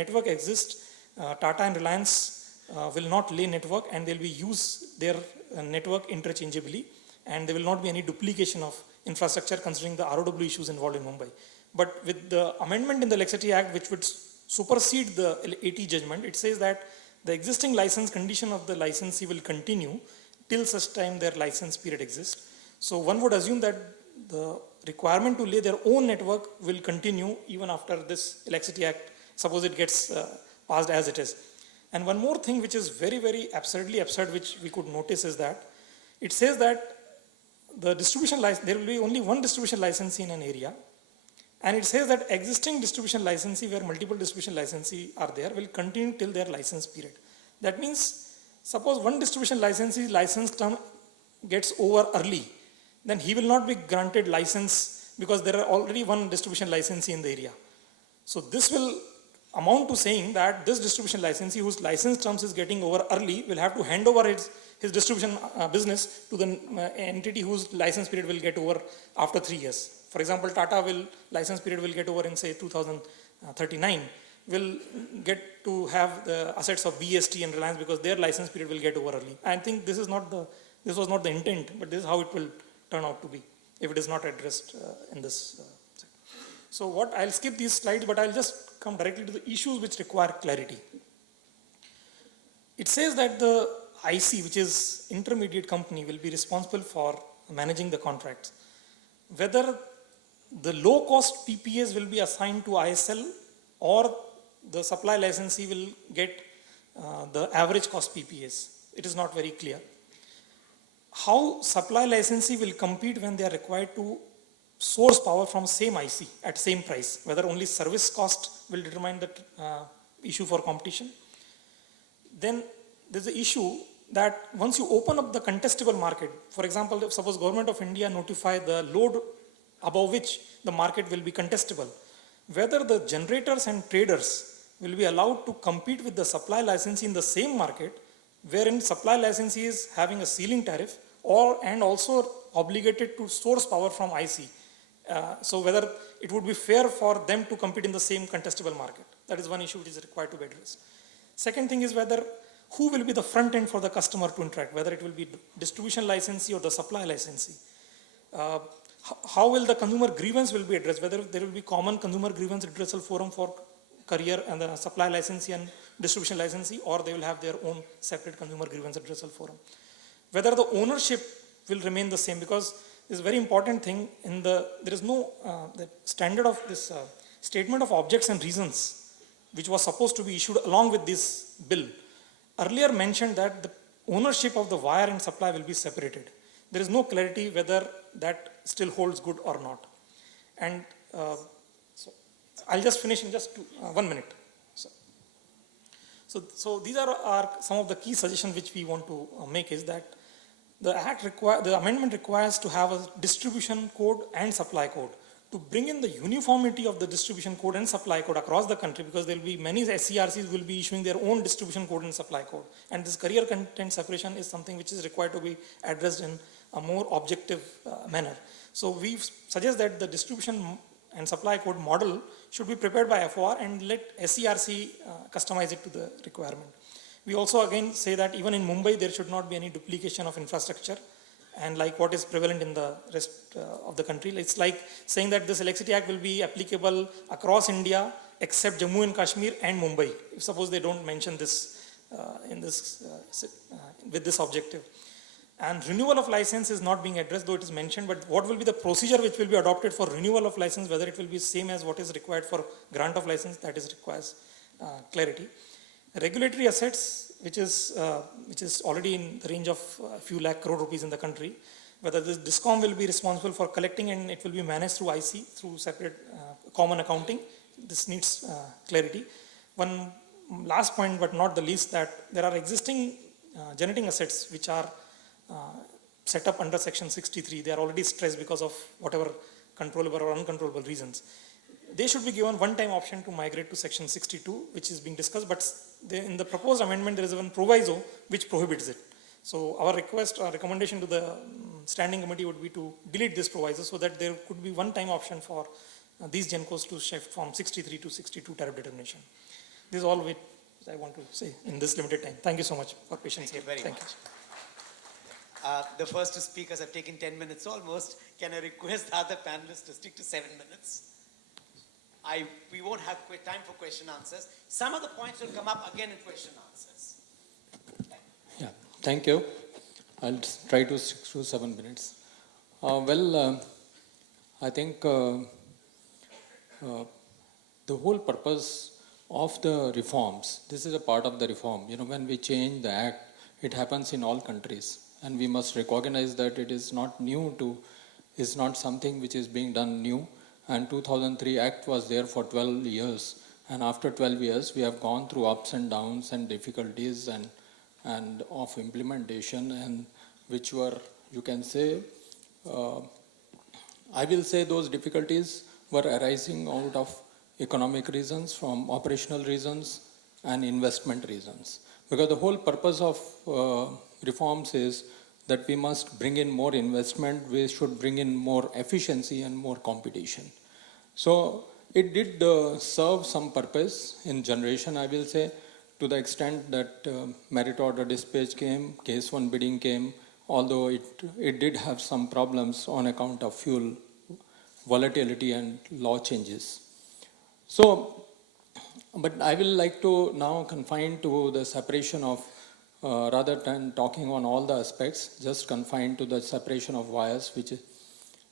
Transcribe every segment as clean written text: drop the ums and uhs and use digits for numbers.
network exists, Tata and Reliance will not lay network, and they'll be use their network interchangeably, and there will not be any duplication of infrastructure considering the ROW issues involved in Mumbai. But with the amendment in the Electricity Act, which would supersede the AT judgment, it says that the existing license condition of the licensee will continue till such time their license period exists. So one would assume that the requirement to lay their own network will continue even after this Electricity Act, suppose it gets passed as it is. And one more thing which is very, very absurdly absurd, which we could notice, is that it says that the distribution license, there will be only one distribution licensee in an area, and it says that existing distribution licensee, where multiple distribution licensee are there, will continue till their license period. That means, suppose one distribution licensee license term gets over early, then he will not be granted license because there are already one distribution licensee in the area. So this will amount to saying that this distribution licensee whose license terms is getting over early will have to hand over his distribution business to the entity whose license period will get over after 3 years. For example, Tata license period will get over in say 2039, will get to have the assets of BST and Reliance because their license period will get over early. I think this was not the intent, but this is how it will turn out to be if it is not addressed in this. So I'll skip these slides, but I'll just come directly to the issues which require clarity. It says that the IC, which is intermediate company, will be responsible for managing the contracts. Whether the low cost PPAs will be assigned to ISL or the supply licensee will get the average cost PPAs, it is not very clear. How supply licensee will compete when they are required to source power from same IC at same price, whether only service cost will determine the issue for competition. Then there's the issue that once you open up the contestable market, for example, if suppose Government of India notify the load above which the market will be contestable, whether the generators and traders will be allowed to compete with the supply licensee in the same market, wherein supply licensee is having a ceiling tariff and also obligated to source power from IC. So whether it would be fair for them to compete in the same contestable market. That is one issue which is required to be addressed. Second thing is who will be the front end for the customer to interact, whether it will be distribution licensee or the supply licensee. How will the consumer grievance will be addressed, whether there will be common consumer grievance redressal forum for carrier and the supply licensee and distribution licensee, or they will have their own separate consumer grievance redressal forum. Whether the ownership will remain the same, because this is a very important thing there is no the standard of this statement of objects and reasons, which was supposed to be issued along with this bill, earlier mentioned that the ownership of the wire and supply will be separated. There is no clarity whether that still holds good or not. And so I'll just finish in just 1 minute. So these are some of the key suggestions which we want to make, is that the amendment requires to have a distribution code and supply code to bring in the uniformity of the distribution code and supply code across the country, because there will be many SCRCs will be issuing their own distribution code and supply code. And this carrier content separation is something which is required to be addressed in a more objective manner. So we suggest that the distribution and supply code model should be prepared by FOR and let SCRC customize it to the requirement. We also again say that even in Mumbai there should not be any duplication of infrastructure, and like what is prevalent in the rest of the country. It's like saying that this Electricity Act will be applicable across India except Jammu and Kashmir and Mumbai, if suppose they don't mention this with this objective. And renewal of license is not being addressed, though it is mentioned, but what will be the procedure which will be adopted for renewal of license, whether it will be same as what is required for grant of license, that requires clarity. Regulatory assets, which is already in the range of a few lakh crore rupees in the country, whether this DISCOM will be responsible for collecting and it will be managed through IC, through separate common accounting. This needs clarity. One last point, but not the least, that there are existing generating assets which are set up under section 63. They are already stressed because of whatever controllable or uncontrollable reasons. They should be given one-time option to migrate to section 62, which is being discussed, but in the proposed amendment there is one proviso which prohibits it. So our request or recommendation to the standing committee would be to delete this proviso so that there could be one-time option for these GENCOs to shift from 63 to 62 tariff determination. This is all which I want to say in this limited time. Thank you so much for patience here. Thank you very much. The first two speakers have taken 10 minutes almost. Can I request the other panelists to stick to 7 minutes? We won't have time for question answers. Some of the points will come up again in question answers. Yeah, thank you. I'll try to stick to 7 minutes. I think the whole purpose of the reforms, this is a part of the reform. You know, when we change the act, it happens in all countries. And we must recognize that it is not is not something which is being done new. And 2003 Act was there for 12 years. And after 12 years, we have gone through ups and downs and difficulties and of implementation, and which were, you can say, I will say those difficulties were arising out of economic reasons, from operational reasons and investment reasons. Because the whole purpose of reforms is that we must bring in more investment, we should bring in more efficiency and more competition. So it did serve some purpose in generation, I will say, to the extent that merit order dispatch came, case one bidding came, although it did have some problems on account of fuel volatility and law changes. So, but I will like to now confine to the separation of, rather than talking on all the aspects, just confine to the separation of wires, which is,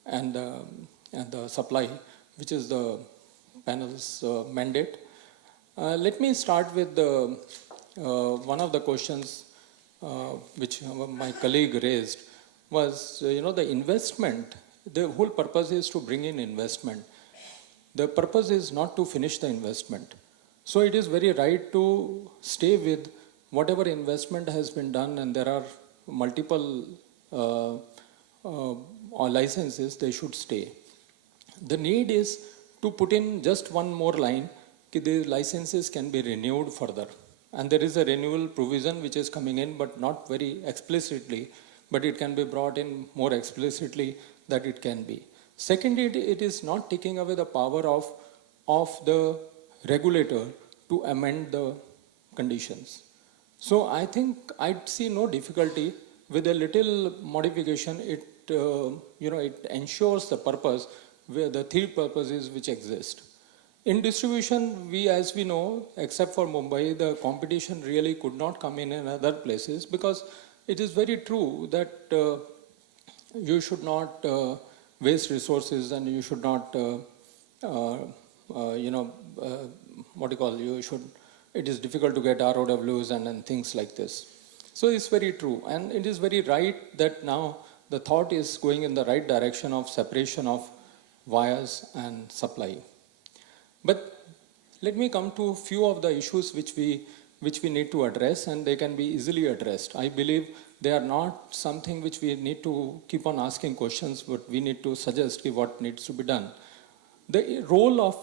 and the supply, which is the panel's mandate. Let me start with one of the questions which my colleague raised was, the investment. The whole purpose is to bring in investment. The purpose is not to finish the investment. So it is very right to stay with whatever investment has been done, and there are multiple licenses, they should stay. The need is to put in just one more line, that the licenses can be renewed further. And there is a renewal provision which is coming in, but not very explicitly, but it can be brought in more explicitly that it can be. Second, it is not taking away the power of the regulator to amend the conditions. So I think I'd see no difficulty with a little modification. It ensures the purpose, where the three purposes which exist. In distribution, as we know, except for Mumbai, the competition really could not come in other places, because it is very true that you should not waste resources, and you should not, it is difficult to get ROWs and things like this. So it's very true. And it is very right that now the thought is going in the right direction of separation of wires and supply. But let me come to a few of the issues which we need to address, and they can be easily addressed. I believe they are not something which we need to keep on asking questions, but we need to suggest what needs to be done. The role of,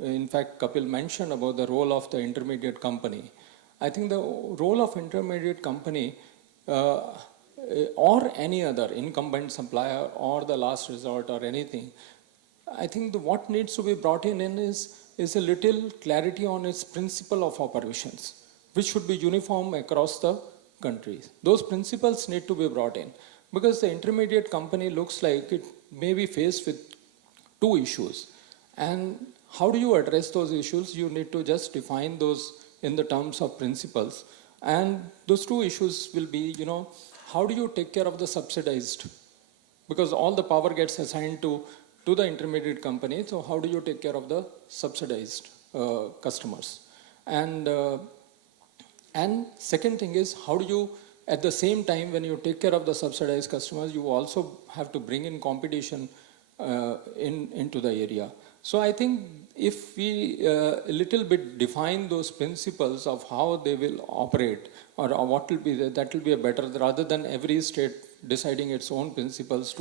in fact, Kapil mentioned about the role of the intermediate company. I think the role of intermediate company or any other incumbent supplier or the last resort or anything, I think what needs to be brought in is a little clarity on its principle of operations, which should be uniform across the countries. Those principles need to be brought in, because the intermediate company looks like it may be faced with two issues. And how do you address those issues? You need to just define those in the terms of principles. And those two issues will be, how do you take care of the subsidized? Because all the power gets assigned to the intermediate company. So how do you take care of the subsidized customers? And second thing is, how do you, at the same time, when you take care of the subsidized customers, you also have to bring in competition into the area. So I think if we a little bit define those principles of how they will operate, or what will be, that will be a better, rather than every state deciding its own principles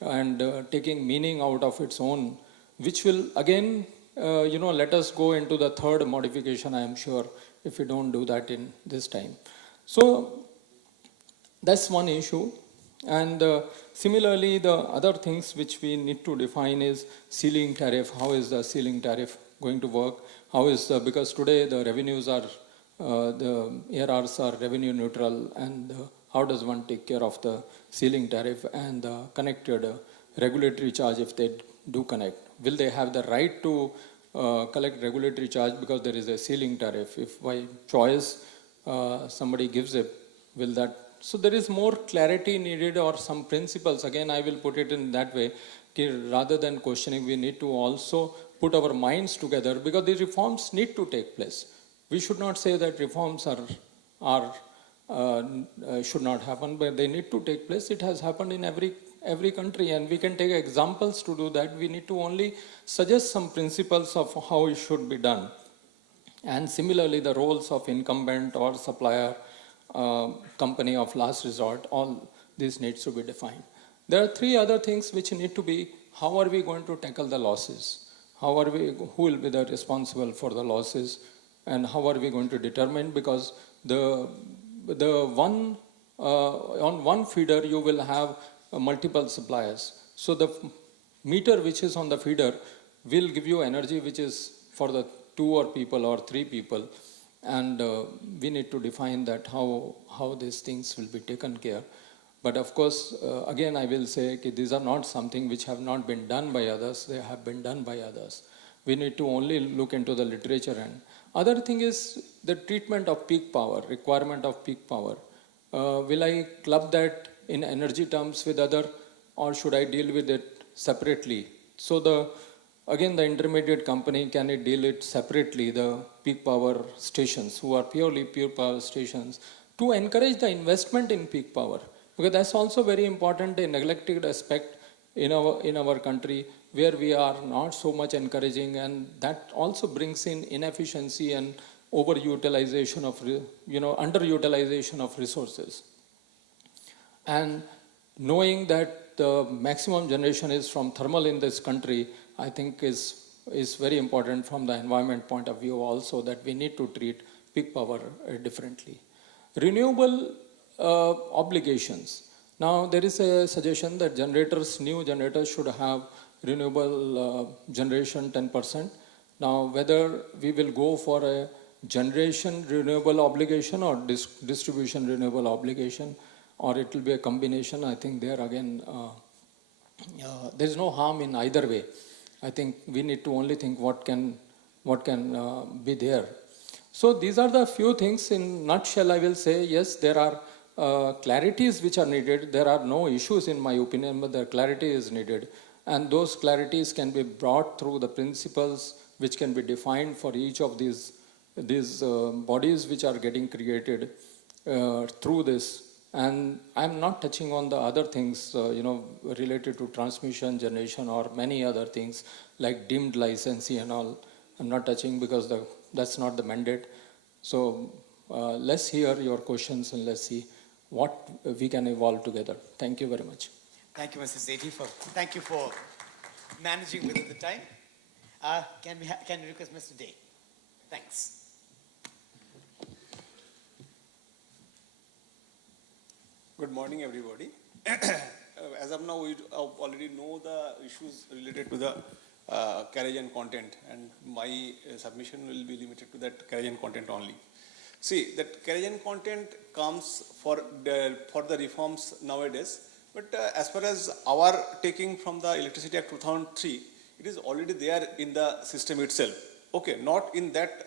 and taking meaning out of its own, which will again, let us go into the third modification, I am sure, if we don't do that in this time. So that's one issue. And similarly, the other things which we need to define is ceiling tariff. How is the ceiling tariff going to work? How is because today the revenues are the ARRs are revenue neutral, and how does one take care of the ceiling tariff and the connected regulatory charge if they do connect? Will they have the right to collect regulatory charge because there is a ceiling tariff? If by choice somebody gives it, will that? So there is more clarity needed, or some principles. Again, I will put it in that way. Rather than questioning, we need to also put our minds together, because these reforms need to take place. We should not say that reforms should not happen, but they need to take place. It has happened in every country, and we can take examples to do that. We need to only suggest some principles of how it should be done. And similarly, the roles of incumbent or supplier, company of last resort, all this needs to be defined. There are three other things which need to be: how are we going to tackle the losses? Who will be the responsible for the losses? And how are we going to determine? Because the one on one feeder you will have multiple suppliers. So the meter which is on the feeder will give you energy which is for the 2 or people or 3 people, and we need to define that how these things will be taken care. But of course, again I will say these are not something which have not been done by others. They have been done by others. We need to only look into the literature. And other thing is the treatment of peak power, requirement of peak power. Will I club that in energy terms with other, or should I deal with it separately? So the intermediate company, can it deal it separately, the peak power stations who are purely pure power stations, to encourage the investment in peak power? Because that's also very important, a neglected aspect in our country, where we are not so much encouraging, and that also brings in inefficiency and underutilization of resources. And knowing that the maximum generation is from thermal in this country, I think is very important from the environment point of view also, that we need to treat peak power differently. Renewable obligations. Now there is a suggestion that new generators should have renewable generation 10%. Now whether we will go for a generation renewable obligation or distribution renewable obligation, or it will be a combination, I think there again there is no harm in either way. I think we need to only think what can be there. So these are the few things in nutshell. I will say yes, there are clarities which are needed. There are no issues in my opinion, but the clarity is needed, and those clarities can be brought through the principles which can be defined for each of these bodies which are getting created through this. And I'm not touching on the other things related to transmission, generation, or many other things like dimmed licensee and all. I'm not touching because that's not the mandate. So let's hear your questions and let's see what we can evolve together. Thank you very much. Thank you, Mr. Sethi, thank you for managing within the time. Can we request Mr. Day? Thanks. Good morning, everybody. As of now, we already know the issues related to the carriage and content, and my submission will be limited to that carriage and content only. See, that carriage and content comes for the reforms nowadays, but as far as our taking from the Electricity Act 2003, it is already there in the system itself. Okay, not in that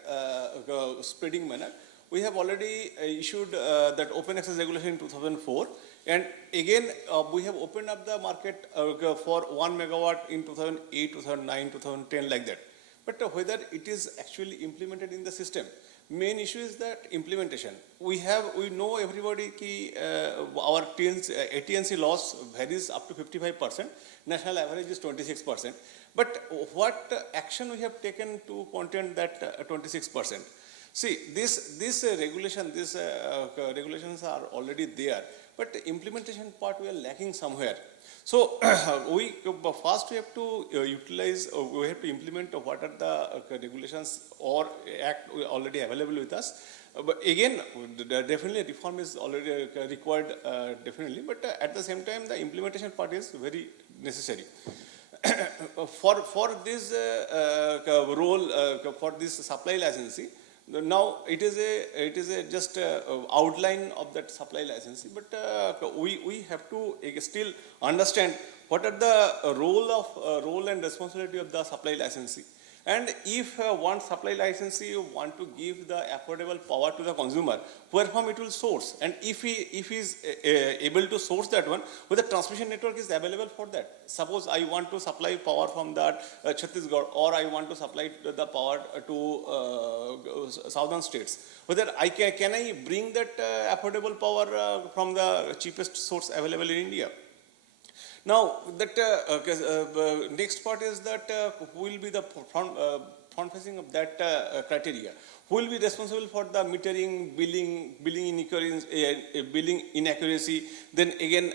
spreading manner. We have already issued that open access regulation in 2004, and again we have opened up the market for 1 megawatt in 2008, 2009, 2010, like that. But whether it is actually implemented in the system, main issue is that implementation. We know everybody ki our AT&C loss varies up to 55%. National average is 26%. But what action we have taken to contain that 26%? See, this regulation, regulations are already there, but the implementation part we are lacking somewhere. So we have to utilize, we have to implement what are the regulations or act already available with us. But again, definitely reform is already required, definitely. But at the same time, the implementation part is very necessary. for this role for this supply licensee, now it is a just outline of that supply licensee, but we have to still understand what are the role and responsibility of the supply licensee. And if one supply licensee want to give the affordable power to the consumer, where from it will source? And if he is able to source that one, whether transmission network is available for that. Suppose I want to supply power from that Chhattisgarh, or I want to supply the power to southern states. Whether I can I bring that affordable power from the cheapest source available in India? Now, that next part is that who will be the front facing of that criteria? Who will be responsible for the metering, billing inaccuracy, then again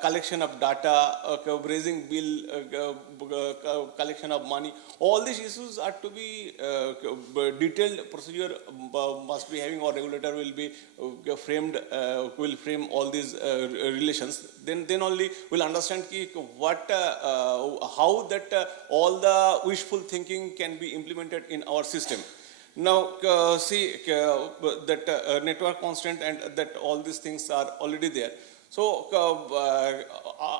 collection of data, raising bill, collection of money. All these issues are to be detailed procedure must be having, or regulator will be framed, will frame all these relations. Then only we'll understand what, how that all the wishful thinking can be implemented in our system. Now, see that network constant and that all these things are already there. So,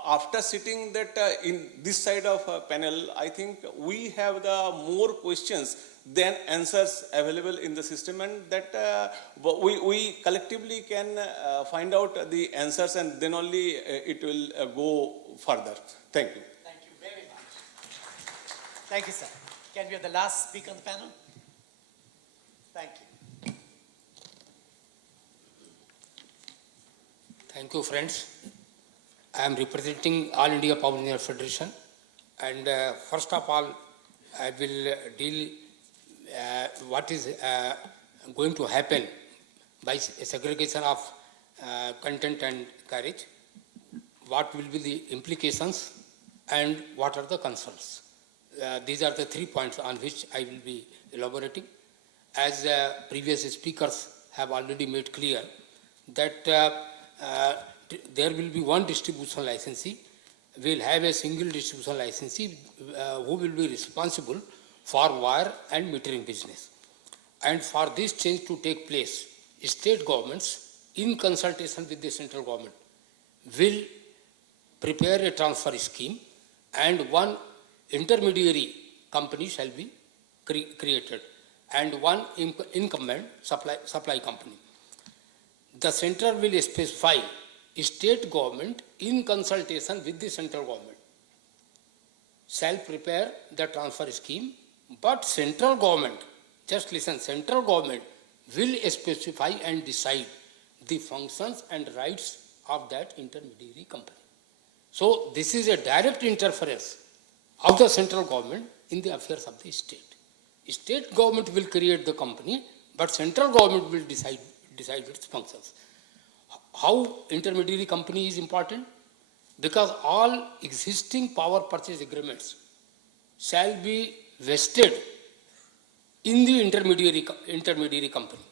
after sitting that in this side of panel, I think we have the more questions than answers available in the system, and that we collectively can find out the answers, and then only it will go further. Thank you. Thank you very much. Thank you, sir. Can we have the last speaker on the panel? Thank you. Thank you, friends. I am representing All India Power Engineer Federation, and first of all, I will deal what is going to happen by segregation of content and carriage, what will be the implications, and what are the concerns. These are the 3 points on which I will be elaborating. As previous speakers have already made clear, that there will be one distribution licensee. We will have a single distribution licensee who will be responsible for wire and metering business. And for this change to take place, state governments, in consultation with the central government, will prepare a transfer scheme, and one intermediary company shall be created, and one incumbent supply company. The center will specify state government in consultation with the central government shall prepare the transfer scheme, but central government, just listen, central government will specify and decide the functions and rights of that intermediary company. So this is a direct interference of the central government in the affairs of the state. State government will create the company, but central government will decide its functions. How intermediary company is important? Because all existing power purchase agreements shall be vested in the intermediary company.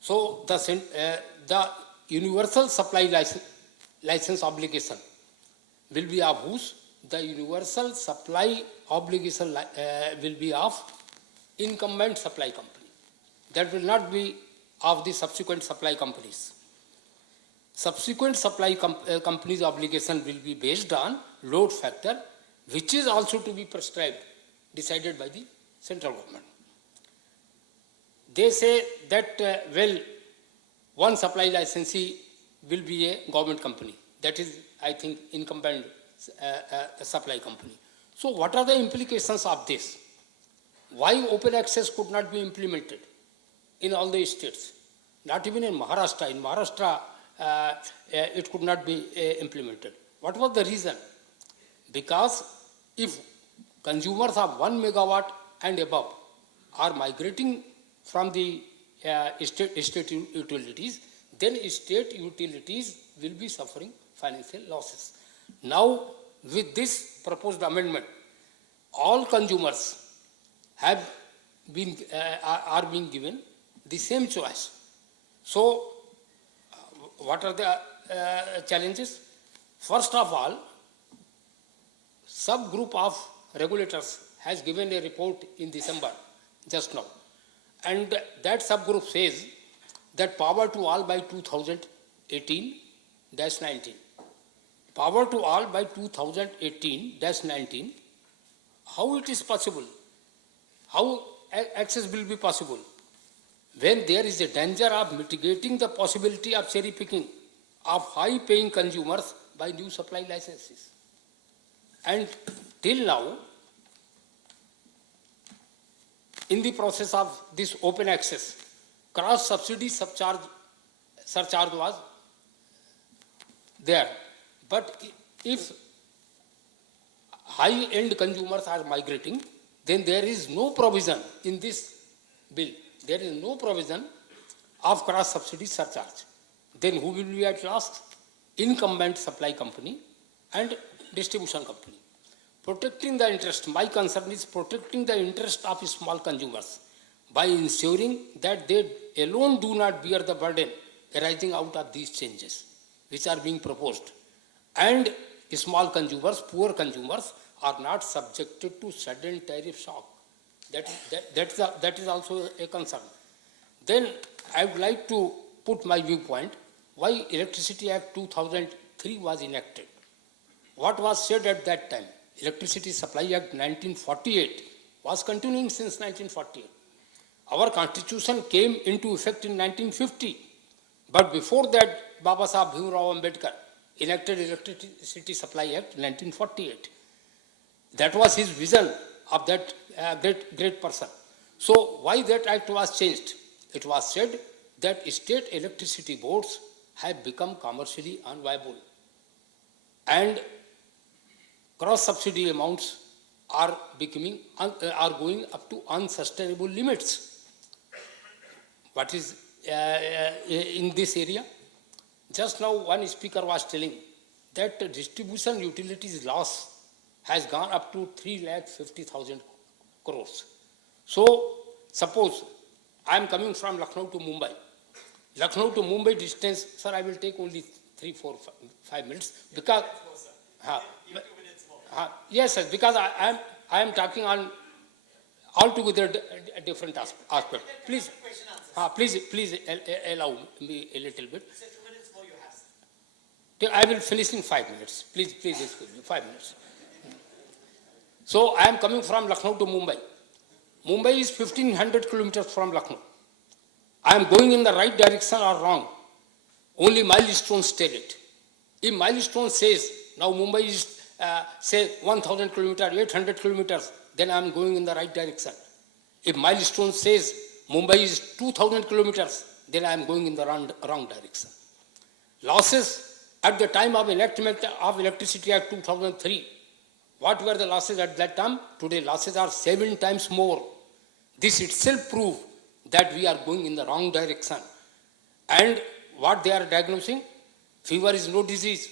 So the universal supply license obligation will be of whose? The universal supply obligation will be of incumbent supply company. That will not be of the subsequent supply companies. Subsequent supply companies' obligation will be based on load factor, which is also to be prescribed, decided by the central government. They say that, well, one supply licensee will be a government company. That is, I think, incumbent supply company. So what are the implications of this? Why open access could not be implemented in all the states? Not even in Maharashtra. In Maharashtra, it could not be implemented. What was the reason? Because if consumers of 1 megawatt and above are migrating from the state utilities, then state utilities will be suffering financial losses. Now, with this proposed amendment, all consumers have been are being given the same choice. So, what are the challenges? First of all, subgroup of regulators has given a report in December, just now. And that subgroup says that power to all by 2018-19. Power to all by 2018-19. How it is possible? How access will be possible? When there is a danger of mitigating the possibility of cherry picking of high paying consumers by new supply licenses. And till now, in the process of this open access, cross subsidy surcharge was there. But if high end consumers are migrating, then there is no provision in this bill. There is no provision of cross subsidy surcharge. Then who will be at last? Incumbent supply company and distribution company. Protecting the interest, my concern is protecting the interest of small consumers by ensuring that they alone do not bear the burden arising out of these changes which are being proposed. And small consumers, poor consumers are not subjected to sudden tariff shock. That is also a concern. Then I would like to put my viewpoint why Electricity Act 2003 was enacted. What was said at that time? Electricity Supply Act 1948 was continuing since 1948. Our constitution came into effect in 1950. But before that, Baba Sahib Bhimrao Ambedkar enacted Electricity Supply Act 1948. That was his vision of that great person. So why that act was changed? It was said that state electricity boards have become commercially unviable and cross subsidy amounts are going up to unsustainable limits. What is in this area? Just now one speaker was telling that distribution utilities loss has gone up to 3,50,000 crores. So suppose I am coming from Lucknow to Mumbai. Lucknow to Mumbai distance, sir, I will take only 3, 4, 5 minutes because yes, sir, because I am talking on altogether a different aspect. Please, please allow me a little bit. I will finish in 5 minutes. Please excuse me, 5 minutes. So I am coming from Lucknow to Mumbai. Mumbai is 1500 kilometers from Lucknow. I am going in the right direction or wrong. Only milestones tell it. If milestone says now Mumbai is say 1000 kilometers, 800 kilometers, then I am going in the right direction. If milestone says Mumbai is 2000 kilometers, then I am going in the wrong direction. Losses at the time of enactment of Electricity Act 2003. What were the losses at that time? Today losses are 7 times more. This itself proves that we are going in the wrong direction. And what they are diagnosing? Fever is no disease.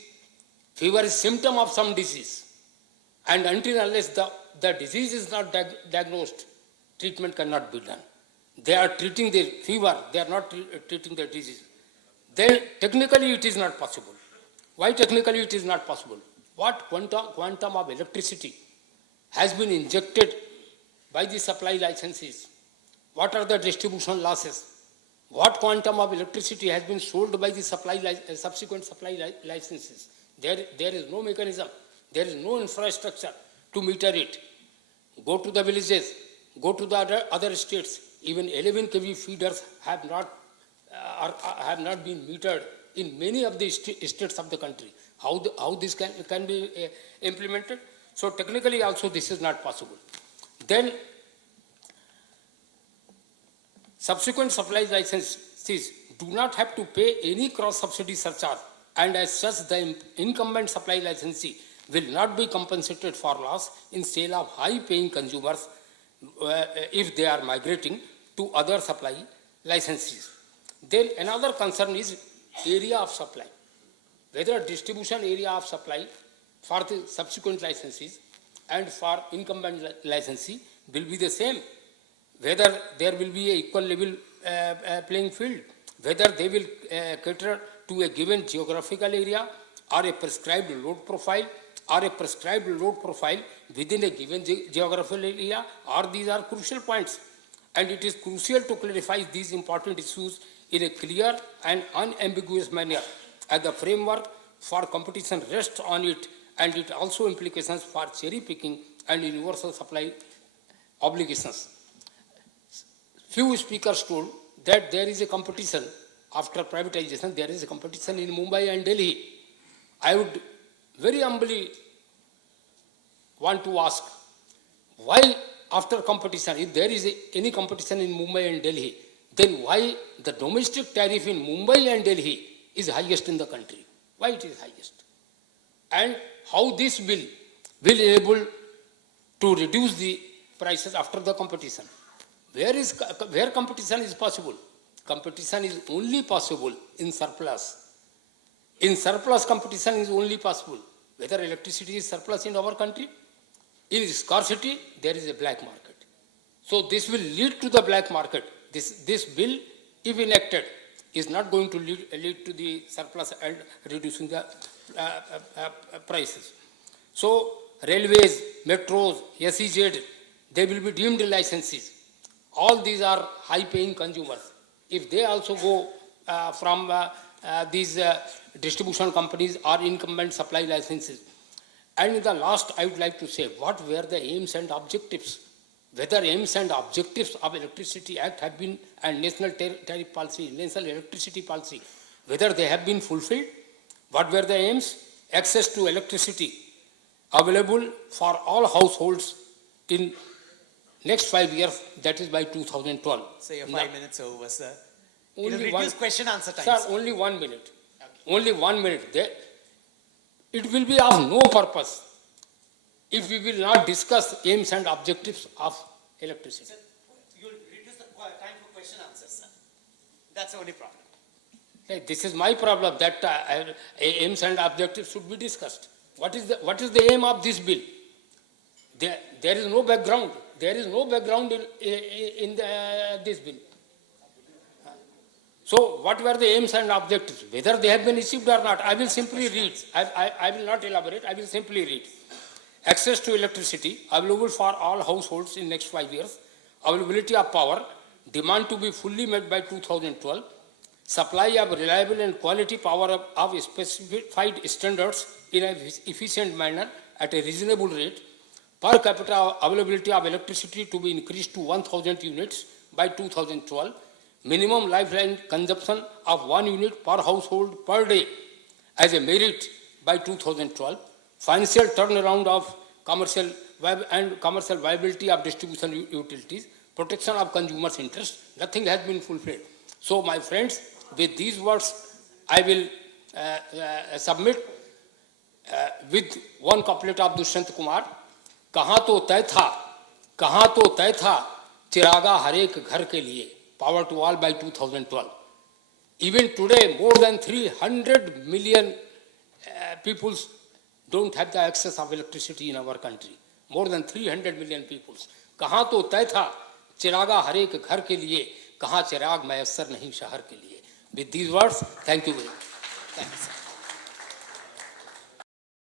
Fever is symptom of some disease. And until unless the disease is not diagnosed, treatment cannot be done. They are treating the fever, they are not treating the disease. Then technically it is not possible. Why technically it is not possible? What quantum of electricity has been injected by the supply licenses? What are the distribution losses? What quantum of electricity has been sold by the subsequent supply licenses? There is no mechanism. There is no infrastructure to meter it. Go to the villages, go to the other states. Even 11 kV feeders have not been metered in many of the states of the country. How this can be implemented? So technically also this is not possible. Then subsequent supply licenses do not have to pay any cross subsidy surcharge, and as such the incumbent supply licensee will not be compensated for loss in sale of high paying consumers if they are migrating to other supply licensees. Then another concern is area of supply. Whether distribution area of supply for the subsequent licensees and for incumbent licensee will be the same. Whether there will be an equal level playing field, whether they will cater to a given geographical area or a prescribed load profile or a prescribed load profile within a given geographical area, or these are crucial points. And it is crucial to clarify these important issues in a clear and unambiguous manner, as the framework for competition rests on it, and it also implications for cherry picking and universal supply obligations. Few speakers told that there is a competition after privatization, there is a competition in Mumbai and Delhi. I would very humbly want to ask, why after competition, if there is any competition in Mumbai and Delhi, then why the domestic tariff in Mumbai and Delhi is highest in the country? Why it is highest? And how this bill will enable to reduce the prices after the competition? Where competition is possible? Competition is only possible in surplus. In surplus, competition is only possible. Whether electricity is surplus in our country, in scarcity, there is a black market. So this will lead to the black market. This bill, if enacted, is not going to lead to the surplus and reducing the prices. So railways, metros, SEZ, they will be deemed licenses. All these are high-paying consumers. If they also go from these distribution companies or incumbent supply licenses. And in the last, I would like to say, what were the aims and objectives? Whether aims and objectives of Electricity Act have been, and National Tariff Policy, National Electricity Policy, whether they have been fulfilled? What were the aims? Access to electricity available for all households in next 5 years, that is by 2012. So you're 5 minutes over, sir. Only It'll reduce question answer time. Sir, only 1 minute. Okay. Only 1 minute. It will be of no purpose if we will not discuss aims and objectives of electricity. Sir, you'll reduce the time for question answers, sir. That's the only problem. This is my problem, that aims and objectives should be discussed. What is the aim of this bill? There is no background. There is no background in this bill. So what were the aims and objectives? Whether they have been achieved or not, I will simply read. I will not elaborate. I will simply read. Access to electricity available for all households in next 5 years. Availability of power. Demand to be fully met by 2012. Supply of reliable and quality power of specified standards in an efficient manner at a reasonable rate. Per capita availability of electricity to be increased to 1,000 units by 2012. Minimum lifeline consumption of 1 unit per household per day as a merit by 2012. Financial turnaround of commercial viability of distribution utilities. Protection of consumers' interest. Nothing has been fulfilled. So, my friends, with these words, I will submit with one couplet of Dushyant Kumar. कहाँ तो तय था चिरागा हर एक घर के लिए, power to all by 2012. Even today, more than 300 million people don't have the access of electricity in our country. More than 300 million people. कहाँ तो तय था चिरागा हर एक घर के लिए, कहाँ चिराग मैसर नहीं शहर के लिए. With these words, thank you very much. Thank you, sir.